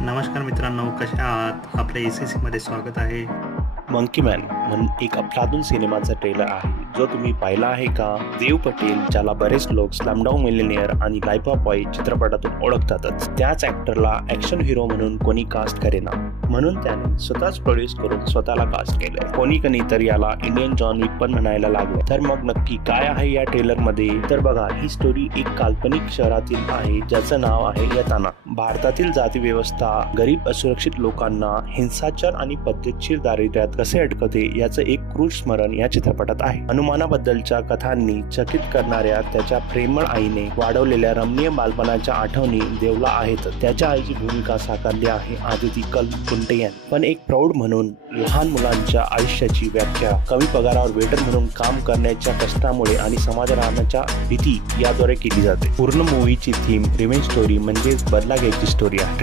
नमस्कार मित्रांनो, कशा आहात? आपल्या एस-एस-सी मध्ये स्वागत आहे. मंकी मॅन म्हणून एक अफलातून सिनेमाचा ट्रेलर आहे जो तुम्ही पाहिला आहे का? देव पटेल, ज्याला बरेच लोक स्लमडॉग मिलियनेअर आणि लाईफ ऑफ बॉय चित्रपटातून ओळखतातच, त्याच ऍक्टरला ऍक्शन हिरो म्हणून कोणी कास्ट करेना, म्हणून त्याने स्वतःच प्रोड्यूस करून स्वतःला कास्ट केलंय. कोणी तर याला इंडियन जॉन विक पण म्हणायला लागले. तर मग नक्की काय आहे या ट्रेलर मध्ये? तर बघा, ही स्टोरी एक काल्पनिक शहरातील आहे ज्याचं नाव आहे यताना. भारतातील जाती व्यवस्था गरीब असुरक्षित लोकांना हिंसाचार आणि पद्धतशीर दारिद्र्यात कसे अडकवते याचं एक क्रूर स्मरण या चित्रपटात आहे. हनुमानाबद्दलच्या कथांनी चकित करणाऱ्या त्याच्या प्रेमळ आईने वाढवलेल्या रमणीय बालपणाच्या आठवणी देवला आहेत. त्याच्या आईची भूमिका साकारली आहे आदिती कुंटे. पण एक प्रौढ म्हणून लहान मुलांच्या आयुष्याची व्याख्या कमी पगारावर वेटर म्हणून काम करण्याच्या कष्टामुळे आणि समाजराहण्याच्या भीती याद्वारे केली जाते. पूर्ण मूवीची थीम रिव्हेंज स्टोरी म्हणजेच बदला घ्यायची स्टोरी आहे.